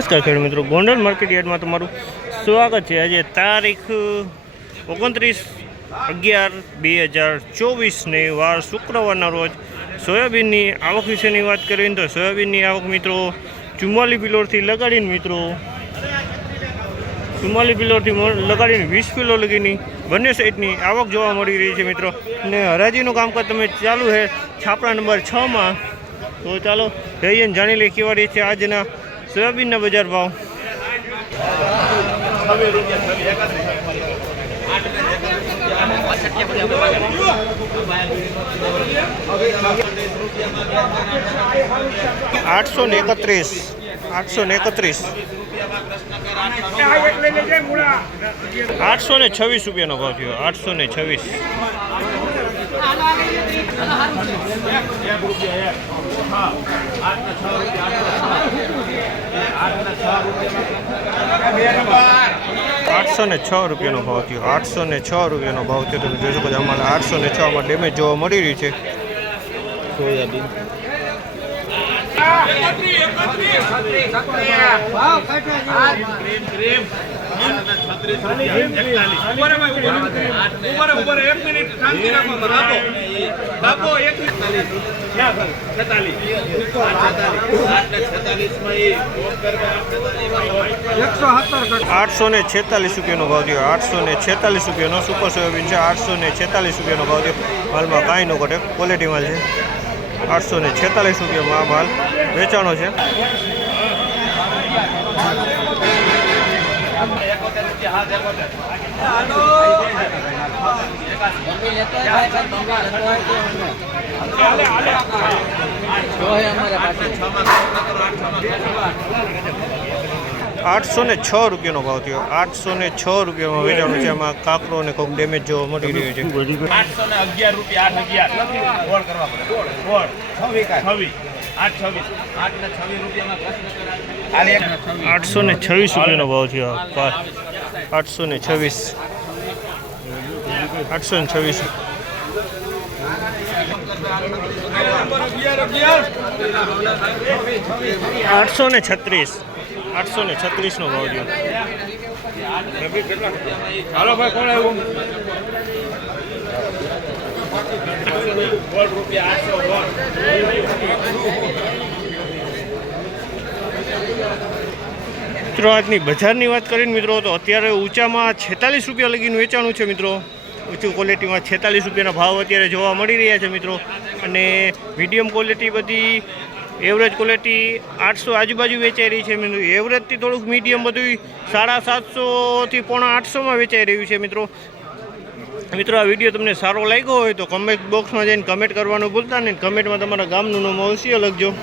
નમસ્કાર ખેડૂત મિત્રો. ગોંડલ માર્કેટ યાર્ડમાં તમારું સ્વાગત છે. આજે તારીખ ઓગણત્રીસ અગિયાર બે હજાર ચોવીસને વાર શુક્રવારના રોજ સોયાબીનની આવક વિશેની વાત કરીએ તો સોયાબીનની આવક મિત્રો ચુમ્માલી પિલોરથી લગાડીને મિત્રો ચુમ્માલી પિલોરથી લગાડીને વીસ કિલો લગીની બંને સાઈડની આવક જોવા મળી રહી છે મિત્રો. અને હરાજીનું કામકાજ તમે ચાલુ છે. છાપરા નંબર છમાં તો ચાલો જઈએ જાણી લઈએ કેવા રહી છે આજના સોયાબીનના બજાર ભાવ? આઠસો ને એકત્રીસ. આઠસો ને એકત્રીસ. આઠસો ને છવ્વીસ રૂપિયાનો ભાવ થયો. આઠસો ને છવ્વીસ. આઠસો ને છ રૂપિયાનો ભાવ થયો. આઠસો ને છ રૂપિયાનો ભાવ થયો. તમે જોઈ શકો છો અમારે આઠસો ને છ માં ડેમેજ જોવા મળી રહી છે. સોયાબીન. ઉપર આઠસો ને છેતાલીસ રૂપિયાનો ભાવ થયો. આઠસો ને છેતાલીસ રૂપિયાનો સુપર સોયાબીન છે. આઠસો ને છેતાલીસ રૂપિયાનો ભાવ થયો. હાલમાં કાંઈ ન ઘટે. ક્વોલિટી માલ છે. આઠસો ને છેતાલીસ રૂપિયામાં આ માલ વેચાણો છે. આઠસો ને છ રૂપિયાનો ભાવ થયો. આઠસો ને છ રૂપિયામાં વેચાણું છે. એમાં કાકરો અને કોઈક ડેમેજ જોવા મળી રહ્યું છે. આઠસો ને અગિયાર રૂપિયા આઠ અગિયાર. કરવા પડે ને આઠસો ને છવ્વીસ રૂપિયાનો ભાવ થયો. આઠસો ને છવ્વીસ. આઠસો ને છવ્વીસ. આઠસો ને છત્રીસ. આઠસો ને છત્રીસનો ભાવ થયો. હાલો ભાઈ કોણ આવ્યું? ગોળ રૂપિયા આઠસો ગોળ મિત્રો, આજની બજારની વાત કરીને મિત્રો, તો અત્યારે ઊંચામાં છેતાલીસ રૂપિયા લગીનું વેચાણું છે મિત્રો. ઊંચું ક્વોલિટીમાં છેતાલીસ રૂપિયાના ભાવ અત્યારે જોવા મળી રહ્યા છે મિત્રો. અને મીડિયમ ક્વોલિટી બધી એવરેજ ક્વોલિટી આઠસો આજુબાજુ વેચાઈ રહી છે મિત્રો. એવરેજથી થોડુંક મીડિયમ બધું સાડા સાતસોથી પોણા આઠસોમાં વેચાઈ રહ્યું છે મિત્રો. મિત્રો, આ વીડિયો તમને સારો લાગ્યો હોય તો કમેન્ટ બોક્સમાં જઈને કમેન્ટ કરવાનું ભૂલતા નહીં. કમેન્ટમાં તમારા ગામનું નામ અવશ્ય લખજો.